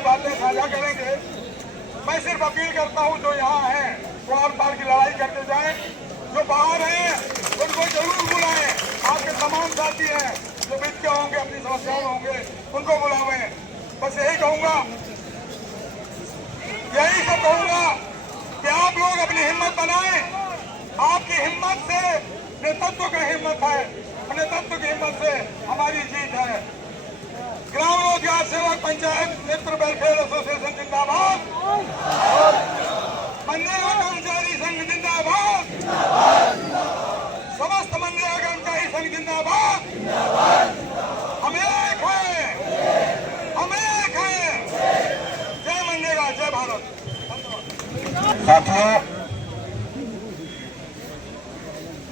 अपनी बातें साझा करेंगे। मैं सिर्फ अपील करता हूं जो यहाँ हैं वो आर पार की लड़ाई करते जाएं, जो बाहर हैं उनको जरूर बुलाएं। आपके तमाम साथी हैं जो बीच के होंगे, अपनी समस्याओं में होंगे, उनको बुलावें। बस यही कहूंगा कि आप लोग अपनी हिम्मत बनाएं। आपकी हिम्मत से नेतृत्व की हिम्मत है, नेतृत्व की हिम्मत से हमारी जीत है। ग्राम रोजगार सेवक पंचायत मित्र वेलफेयर एसोसिएशन जिंदाबाद, मनरेगा कर्मचारी संघ जिंदाबाद, समस्त मनरेगा कर्मचारी संघ जिंदाबाद। हम एक हैं, हम एक हैं। जय मनरेगा, जय भारत। साथियों,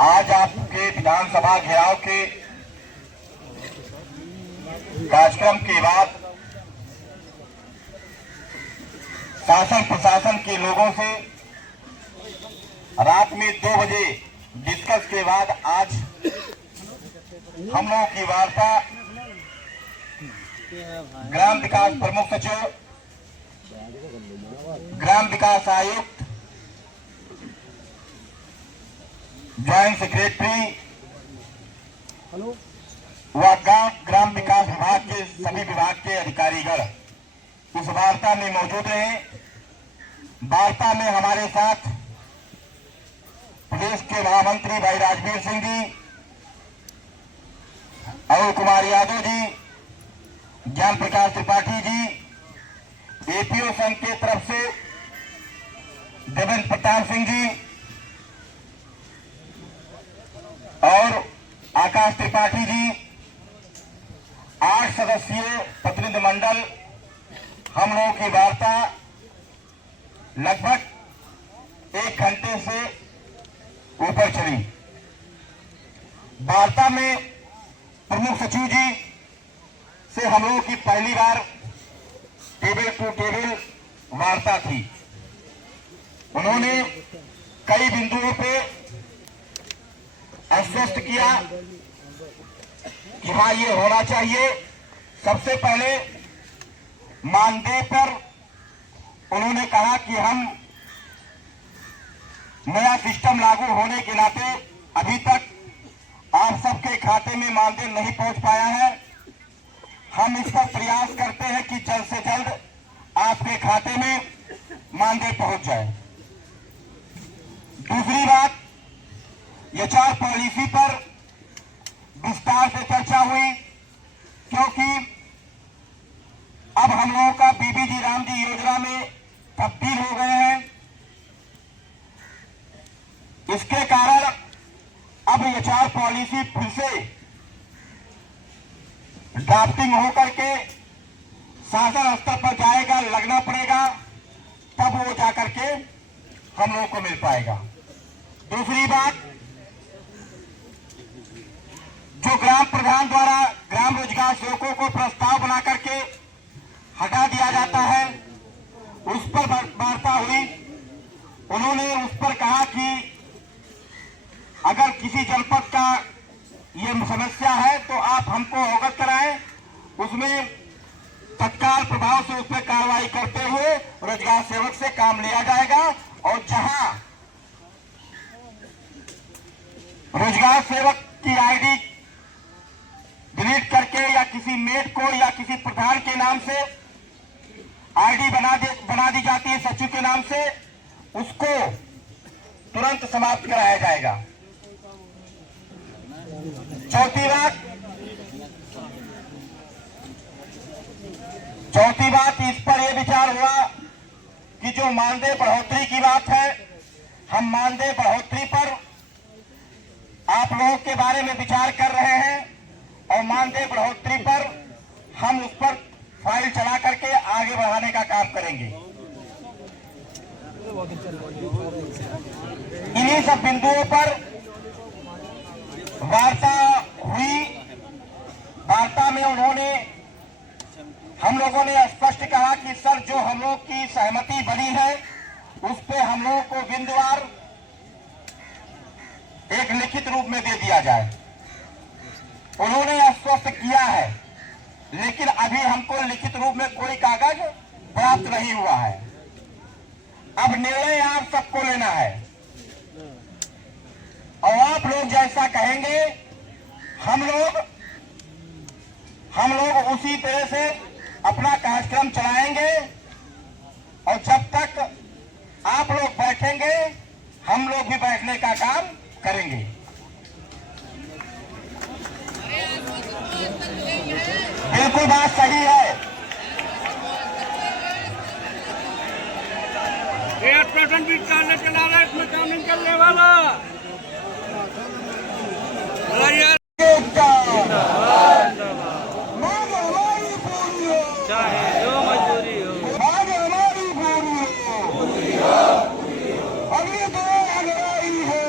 आज आपके विधानसभा घेराव के कार्यक्रम के बाद शासन प्रशासन के लोगों से रात में 2 बजे डिस्कस के बाद आज हम लोगों की वार्ता ग्राम विकास प्रमुख सचिव, ग्राम विकास आयुक्त, ज्वाइंट सेक्रेटरी व ग्राम विकास विभाग के सभी विभाग के अधिकारीगण उस वार्ता में मौजूद रहे। वार्ता में हमारे साथ प्रदेश के महामंत्री भाई राजवीर सिंह जी, अरुण कुमार यादव जी, ज्ञान प्रकाश त्रिपाठी जी, एपीओ संघ के तरफ से देवेंद्र प्रताप सिंह जी और आकाश त्रिपाठी जी, 8 सदस्यीय प्रतिनिधिमंडल। हम लोगों की वार्ता लगभग 1 घंटे से ऊपर चली। वार्ता में प्रमुख सचिव जी से हम लोगों की पहली बार टेबल टू टेबल वार्ता थी। उन्होंने कई बिंदुओं पे आश्वस्त किया कि हाँ ये होना चाहिए। सबसे पहले मानदेय पर उन्होंने कहा कि हम नया सिस्टम लागू होने के नाते अभी तक आप सबके खाते में मानदेय नहीं पहुंच पाया है। हम इस पर प्रयास करते हैं कि जल्द से जल्द आपके खाते में मानदेय पहुंच जाए। दूसरी बात, एचआर पॉलिसी पर विस्तार से चर्चा हुई, क्योंकि अब हम लोगों का बीबीजी राम जी योजना में तब्दील हो गए हैं। इसके कारण अब एचआर पॉलिसी फिर से ड्राफ्टिंग होकर के शासन स्तर पर जाएगा, लगना पड़ेगा, तब वो जाकर के हम लोगों को मिल पाएगा। दूसरी बात, जो ग्राम प्रधान द्वारा ग्राम रोजगार सेवकों को प्रस्ताव बना करके हटा दिया जाता है, उस पर वार्ता हुई। उन्होंने उस पर कहा कि अगर किसी जनपद का ये समस्या है तो आप हमको अवगत कराएं, उसमें तत्काल प्रभाव से उस पर कार्रवाई करते हुए रोजगार सेवक से काम लिया जाएगा। और जहां रोजगार सेवक की आईडी डिलीट करके या किसी मेट को या किसी प्रधान के नाम से आईडी बना दी जाती है सचिव के नाम से, उसको तुरंत समाप्त कराया जाएगा। चौथी बात, इस पर यह विचार हुआ कि जो मानदेय बढ़ोतरी की बात है, हम मानदेय बढ़ोतरी पर आप लोगों के बारे में विचार कर रहे हैं और मानदेय बढ़ोतरी पर हम उस पर फाइल चला करके आगे बढ़ाने का काम करेंगे। इन्हीं सब बिंदुओं पर वार्ता हुई। वार्ता में उन्होंने हम लोगों ने स्पष्ट कहा कि सर, जो हम लोग की सहमति बनी है उस पे हम लोगों को बिंदुवार एक लिखित रूप में दे दिया जाए। उन्होंने आश्वस्त किया है, लेकिन अभी हमको लिखित रूप में कोई कागज प्राप्त नहीं हुआ है। अब निर्णय आप सबको लेना है और आप लोग जैसा कहेंगे हम लोग उसी तरह से अपना कार्यक्रम चलाएंगे और जब तक आप लोग बैठेंगे हम लोग भी बैठने का काम करेंगे। बिल्कुल बात सही है। प्रश्न भी चला रहा है, इसमें काम नहीं करने वाला। मांग हमारी पूरी हो, चाहे जो मजदूरी हो, मांग हमारी पूरी हो, अभी तो अगराई है,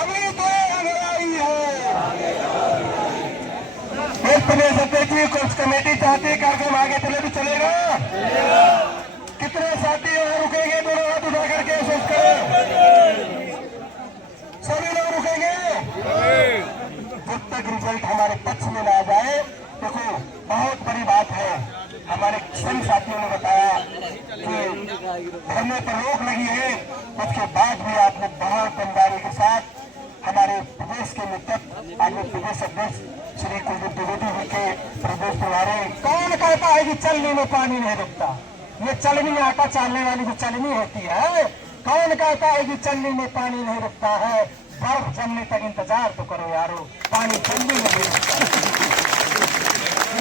अभी तो अगराई है। एक प्रदेश अध्यक्ष कुछ कमेटी चाहती कार्यक्रम आगे चले भी चलेगा। कितने साथी यहाँ रुकेंगे? दोनों हाथ उठा करके सोच करें। सभी लोग रुकेंगे जब तक रिजल्ट हमारे पक्ष में ना जाए। देखो बहुत बड़ी बात है, हमारे सभी साथियों ने बताया कि धरने पर रोक लगी है, उसके बाद भी आपने बहुत ईमानदारी के साथ हमारे प्रदेश के नेतृत्व आगे प्रदेश अध्यक्ष श्री कुलदीप द्विवेदी जी के प्रदेश प्रभारी। कौन कहता है कि चलनी में पानी नहीं रुकता? ये चलनी आटा चालने वाली जो चलनी होती है, कौन कहता है कि चलनी में पानी नहीं रुकता है? बर्फ जमने तक इंतजार तो करो यारो, पानी चलनी में नहीं रुकता।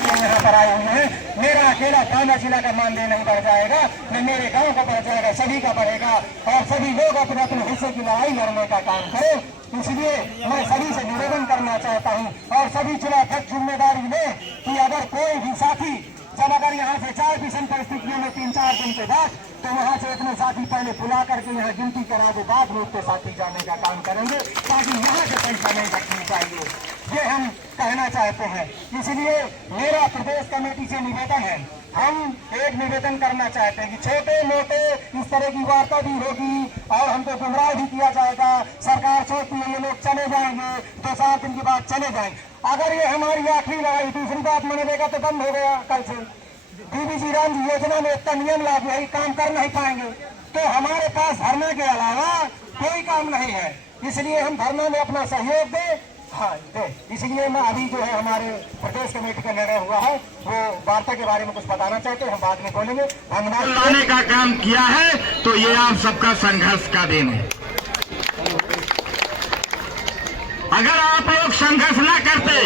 यहाँ पर आए हुए हैं, मेरा अकेला थाना जिला का मानदेय नहीं बढ़ जाएगा, न मेरे गांव का बढ़ जाएगा, सभी का बढ़ेगा और सभी लोग अपने अपने हिस्से की लड़ाई लड़ने का काम करें। इसलिए मैं सभी से निवेदन करना चाहता हूं और सभी जिलाध्यक्ष जिम्मेदारी लें कि अगर कोई भी साथी जब अगर यहाँ से 4 विषम परिस्थितियों में 3-4 दिन के बाद तो वहाँ से अपने साथी पहले बुला करके यहाँ गिनती करा दे, बाद में उसके साथी जाने का काम करेंगे ताकि यहाँ से पैसा नहीं रखनी चाहिए, ये हम कहना चाहते हैं। इसलिए मेरा प्रदेश कमेटी से निवेदन है, हम एक निवेदन करना चाहते हैं कि छोटे मोटे इस तरह की वार्ता भी होगी और हमको गुमराह भी किया जाएगा। सरकार सोचती है ये लोग चले जाएंगे, 2-4 दिन के बाद चले जाएंगे। अगर ये हमारी आखिरी लड़ाई, दूसरी बात मनेगा तो बंद हो गया कल से। डीबीजी राम जी योजना में इतना नियम लागू है, काम कर नहीं पाएंगे तो हमारे पास धरना के अलावा कोई काम नहीं है। इसलिए हम धरना में अपना सहयोग दें। हाँ दे, इसलिए मैं अभी जो है हमारे प्रदेश कमेटी का निर्णय हुआ है वो वार्ता के बारे में कुछ बताना चाहते हैं, हम बाद में बोलेंगे। धन्यवाद। लाने का काम किया है तो ये आप सबका संघर्ष का दिन है। अगर आप लोग संघर्ष ना करते,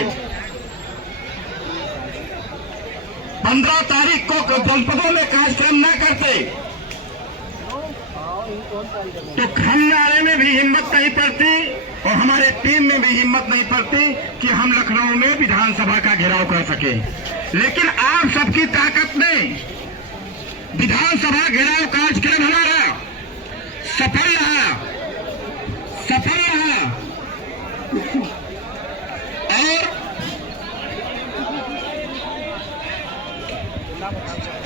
15 तारीख को जनपदों में कार्यक्रम ना करते तो खन्नारे में भी हिम्मत नहीं पड़ती और हमारे टीम में भी हिम्मत नहीं पड़ती कि हम लखनऊ में विधानसभा का घेराव कर सके। लेकिन आप सबकी ताकत ने विधानसभा घेराव कार्यक्रम हमारा सफल रहा और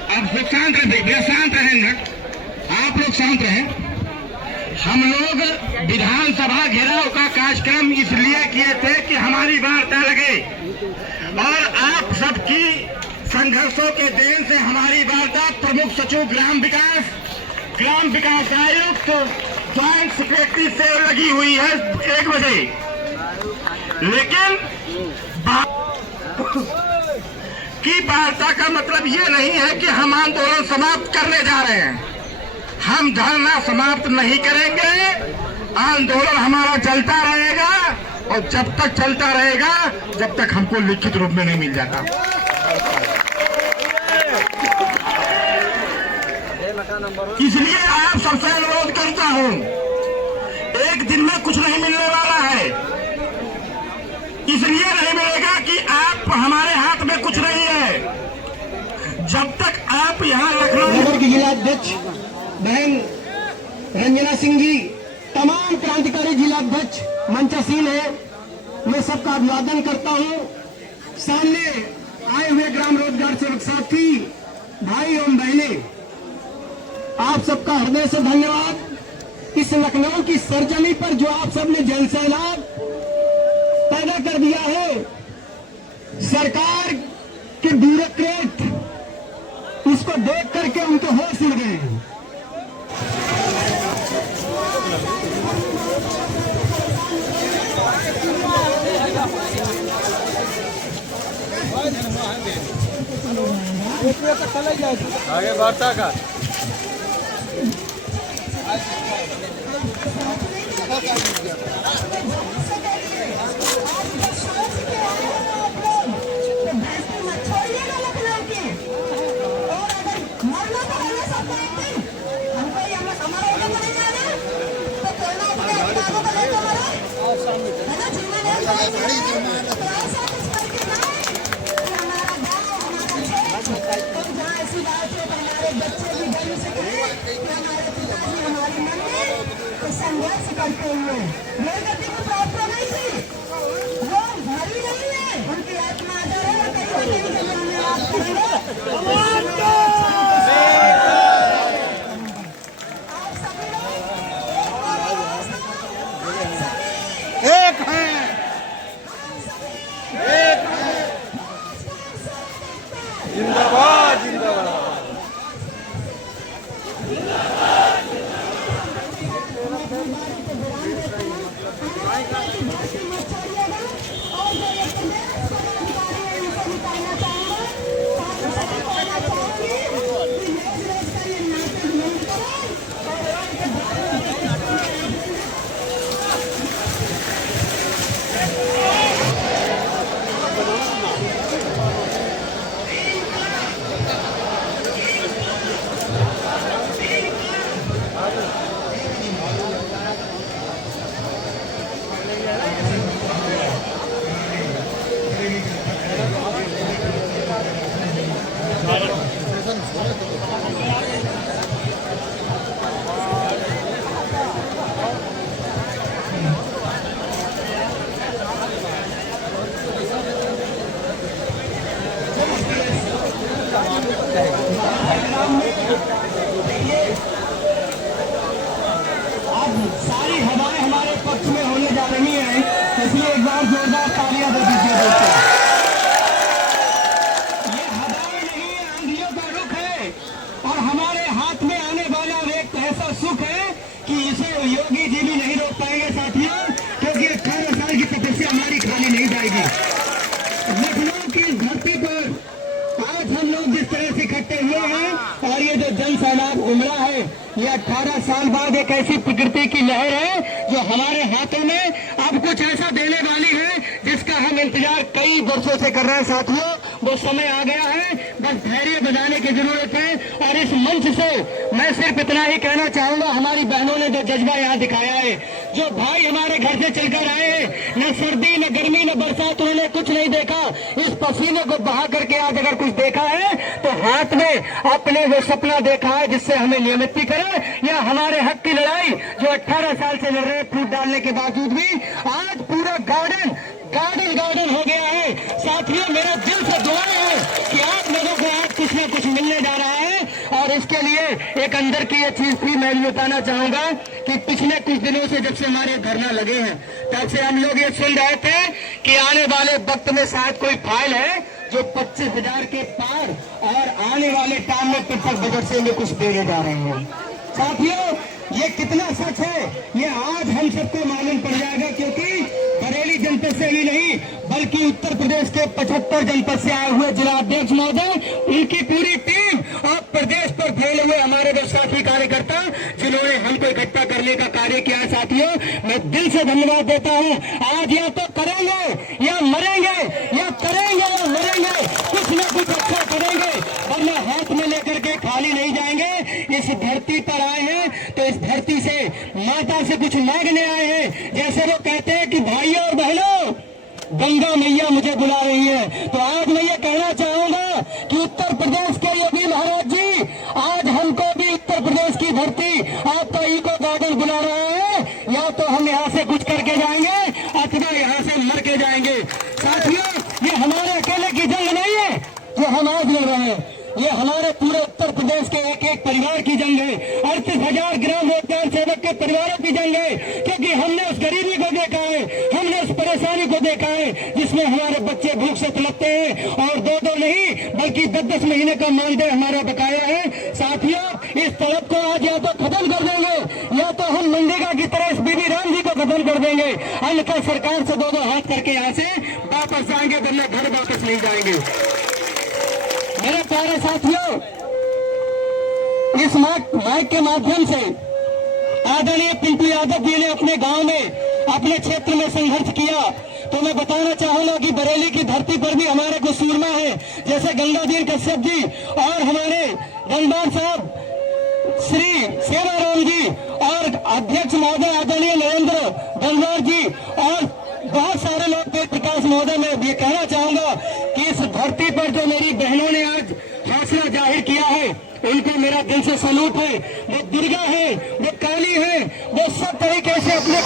अब शांत रहेंगे, आप लोग शांत रहें। हम लोग विधानसभा घेराव का कार्यक्रम इसलिए किए थे कि हमारी वार्ता लगे और आप सबकी संघर्षों के देन से हमारी वार्ता प्रमुख सचिव ग्राम विकास आयुक्त ज्वाइंट सेक्रेटरी से लगी हुई है 1 बजे। लेकिन की वार्ता का मतलब ये नहीं है कि हम आंदोलन समाप्त करने जा रहे हैं। हम धरना समाप्त नहीं करेंगे, आंदोलन हमारा चलता रहेगा और जब तक चलता रहेगा जब तक हमको लिखित रूप में नहीं मिल जाता। इसलिए आप सबसे अनुरोध करता हूं, एक दिन में कुछ नहीं मिलने वाला है। इसलिए नहीं मिलेगा कि आप हमारे हाथ में कुछ नहीं है। जब तक आप यहाँ लखनऊ के जिलाध्यक्ष बहन रंजना सिंह जी, तमाम क्रांतिकारी जिलाध्यक्ष मंचासीन है, मैं सबका अभिवादन करता हूँ। सामने आए हुए ग्राम रोजगार सेवक साथी भाई एवं बहने, आप सबका हृदय से धन्यवाद। इस लखनऊ की सरजमी पर जो आप सबने जन सैलाब पैदा कर दिया है, सरकार के ब्यूरोक्रेट देख करके उनके होश उड़ गए। आगे बढ़ता का संघर्ष करते हुए ये गति को प्राप्त नहीं थी, वो मरी नहीं है, उनकी आत्मा जो है कहीं होते निकल जाने आप करेंगे। आप सभी एक है, एक है, जिंदाबाद जिंदाबाद। सारी हवाएं हमारे पक्ष में होने जा रही हैं, इसलिए एक बार जोरदार तालियां दे दीजिए दोस्तों। ये हवाएं नहीं है, आंधियों का रुख है और हमारे हाथ में आने वाला एक ऐसा सुख है कि इसे योगी जी भी नहीं रोक पाएंगे साथियों, क्योंकि 18 साल की तपस्या हमारी खाली नहीं जाएगी। लखनऊ की धरती पर आज हम लोग जिस तरह से इकट्ठे हुए हैं और ये जो जन सैलाब उमड़ा है, ये 18 साल बाद एक ऐसी प्रकृति की लहर है जो हमारे हाथों में अब कुछ ऐसा देने वाली है जिसका हम इंतजार कई वर्षों से कर रहे हैं साथियों। वो समय आ गया है, बस धैर्य बनाने की जरूरत है। और इस मंच से मैं सिर्फ इतना ही कहना चाहूंगा, हमारी बहनों ने जो जज्बा यहाँ दिखाया है, जो भाई हमारे घर से चलकर आए हैं, न सर्दी न गर्मी न बरसात उन्होंने कुछ नहीं देखा, इस पसीने को बहा करके आज अगर कुछ देखा है तो हाथ में अपने वो सपना देखा है जिससे हमें नियमितीकरण या हमारे हक की लड़ाई जो 18 साल से लड़ रहे फूट डालने के बावजूद भी आज पूरा गार्डन गार्डन गार्डन हो गया है। साथियों, मेरा दिल से दुआ है कि आप लोगों को आज कुछ न कुछ मिलने जा रहा है और इसके लिए एक अंदर की ये चीज भी मैं बताना चाहूंगा कि पिछले कुछ दिनों से जब से हमारे धरना लगे हैं तब से हम लोग ये सुन रहे थे कि आने वाले वक्त में शायद कोई फाइल है जो 25,000 के पार और आने वाले टाइम में प्रत्येक बजट से कुछ देने जा रहे हैं। साथियों, ये कितना सच है ये आज हम सबको मालूम पड़ जाएगा, क्योंकि बरेली जनपद से ही नहीं बल्कि उत्तर प्रदेश के 75 जनपद से आए हुए जिला अध्यक्ष महोदय, उनकी पूरी टीम और प्रदेश पर फैले हुए हमारे जो साथी कार्यकर्ता जिन्होंने हमको इकट्ठा करने का कार्य किया है, साथियों मैं दिल से धन्यवाद देता हूँ। आज या तो करेंगे या मरेंगे, या करेंगे या मरेंगे, कुछ न कुछ अच्छा करेंगे, वरना हाथ में लेकर के खाली नहीं जाएंगे। इस धरती पर आए हैं तो इस धरती से माता से कुछ मांगने आए हैं। जैसे वो कहते हैं कि भाइयों और बहनों, गंगा मैया मुझे बुला रही है, तो आज मैं ये कहना चाहूंगा कि उत्तर प्रदेश के योगी महाराज जी, आज हमको भी उत्तर प्रदेश की धरती आपका इको गार्डन बुला रहा है। या तो हम यहाँ से कुछ करके जाएंगे अथवा यहाँ से मर के जाएंगे। साथियों, ये हमारे अकेले की जंग नहीं है जो हम आज लड़ रहे हैं, ये हमारे पूरे उत्तर प्रदेश के एक एक परिवार की जंग है, 38,000 ग्राम रोजगार सेवक के परिवारों की जंग है। क्योंकि हमने उस गरीबी को देखा है, हमने उस परेशानी को देखा है जिसमें हमारे बच्चे भूख से तड़पते हैं और दो नहीं बल्कि कि 10-10 महीने का मानदेय हमारा बकाया है। साथियों, इस तलब को आज या तो खत्म कर देंगे या तो हम मनरेगा की तरह इस बीबी राम जी को खत्म कर देंगे, अन्यथा सरकार से दो हाथ करके यहाँ से वापस जाएंगे, वरना घर वापस नहीं जाएंगे। मेरे प्यारे साथियों, इस माइक के माध्यम से आदरणीय पिंटू यादव जी ने अपने गांव में, अपने क्षेत्र में संघर्ष किया, तो मैं बताना चाहूंगा कि बरेली की धरती पर भी हमारे कुछ सूरमा है, जैसे गंगाधर कश्यप जी और हमारे रंगबाज साहब श्री सेवाराम जी और अध्यक्ष महोदय आदरणीय नरेंद्र गंगवार जी और बहुत सारे लोग थे। प्रकाश महोदय, मैं ये कहना चाहूंगा कि इस धरती पर जो मेरी बहनों ने आज हौसला जाहिर किया है, उनको मेरा दिल से सलूट है। वो दुर्गा है, वो काली है, वो सब तरीके से अपने